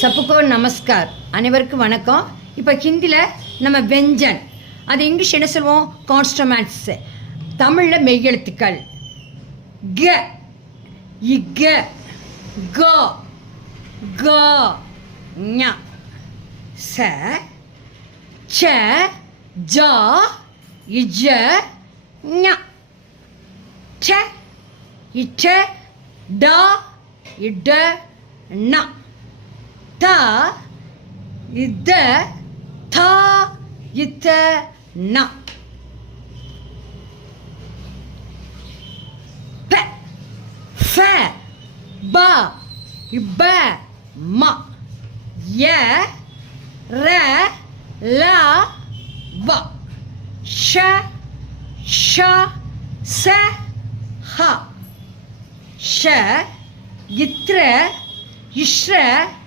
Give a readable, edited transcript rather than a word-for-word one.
सबको नमस्कार அனைவருக்கும் வணக்கம். இப்போ ஹிந்தியில் நம்ம வெஞ்சன், அது இங்கிலீஷ் என்ன சொல்லுவோம், கான்ஸ்டன்ட்ஸ். தமிழில் மெய்யெழுத்துக்கள். க, இக, கோ, கோ, ஞ, ச, ச, ஜ, இஜ, ஞ, ட, இட்ட, ட, இட, ந, த, இத, த, இத்த, ந, ப, ஃப, ப, இப, ம, ய, ர, ல, வ, ஷ, ஷ, ச, ஹ, ஷ, இத்ர, இஷ்ர,